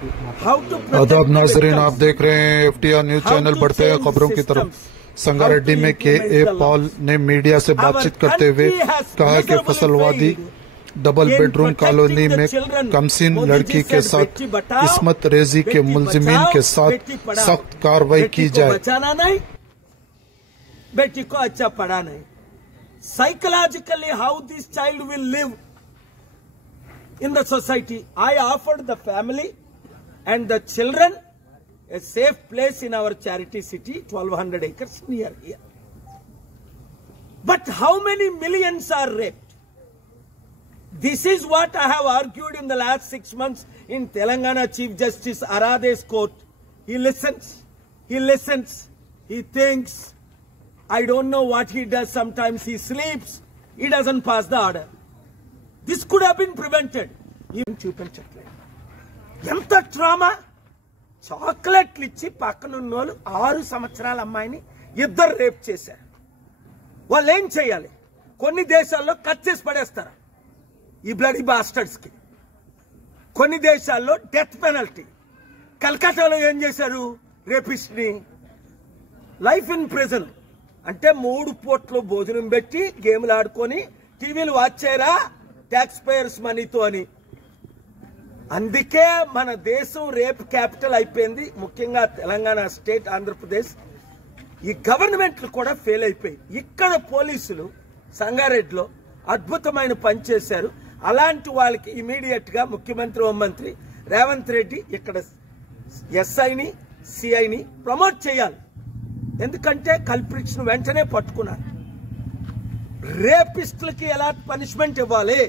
आदाब नाजरीन, आप देख रहे हैं एफटीआर न्यूज चैनल। बढ़ते हैं खबरों की तरफ। संगारेड्डी में के.ए. पॉल ने मीडिया से बातचीत करते हुए कहा कि फसलवादी डबल बेडरूम कॉलोनी में कमसिन लड़की के साथ इस्मत रेजी के मुलजिमीन के साथ सख्त कार्रवाई की जाए। बचाना नहीं, बेटी को अच्छा पढ़ाना नहीं। Psychologically, how this child will live in the society. I offered the family and the children a safe place in our charity city, 1200 acres near here. But how many millions are raped? This is what I have argued in the last 6 months in Telangana Chief Justice Arade's court. He listens, he thinks. I don't know what he does. Sometimes he sleeps. He doesn't pass the order. This could have been prevented. Even చూపించట్లేదు. ఎంత trauma! చాక్లెట్లు ఇచ్చి పక్కనున్న వాళ్ళు 6 సంవత్సరాల అమ్మాయిని ఇద్దరు rape చేశారు. వాళ్ళు ఏం చేయాలి? కొన్ని దేశాల్లో కట్ చేసి పడేస్తారు ఈ బ్లడీ బాస్టర్డ్స్ కి. కొన్ని దేశాల్లో డెత్ పెనల్టీ. కల్కటాలో ఏం చేశారు? రేపిస్ట్ ని లైఫ్ ఇన్ ప్రిజన్. అంటే 3 పూట్లు భోజనం పెట్టి గేమ్లు ఆడుకొని టీవీలు వాచ్ చేయరా ట్యాక్స్ పేయర్స్ మనీతో అని. అందుకే మన దేశం రేప్ క్యాపిటల్ అయిపోయింది. ముఖ్యంగా తెలంగాణ స్టేట్, ఆంధ్రప్రదేశ్ ఈ గవర్నమెంట్లు కూడా ఫెయిల్ అయిపోయి. ఇక్కడ పోలీసులు సంగారెడ్డిలో అద్భుతమైన పని చేశారు. అలాంటి వాళ్ళకి ఇమీడియట్ గా ముఖ్యమంత్రి, హోంమంత్రి రేవంత్ రెడ్డి ఇక్కడ ఎస్ఐని, సిఐని ప్రమోట్ చేయాలి. ఎందుకంటే కల్ప్రిట్స్ ను వెంటనే పట్టుకున్నారు. రేపిస్టులకి ఎలా పనిష్మెంట్ ఇవ్వాలి,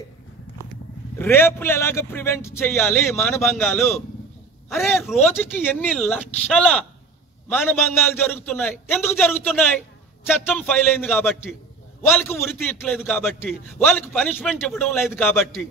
రేపులు ఎలాగ ప్రివెంట్ చేయాలి, మానభంగాలు. అరే రోజుకి ఎన్ని లక్షల మానభంగాలు జరుగుతున్నాయి. ఎందుకు జరుగుతున్నాయి? చట్టం ఫైల్ అయింది కాబట్టి, వాళ్ళకి ఉరి తీయట్లేదు కాబట్టి, వాళ్ళకి పనిష్మెంట్ ఇవ్వడం లేదు కాబట్టి.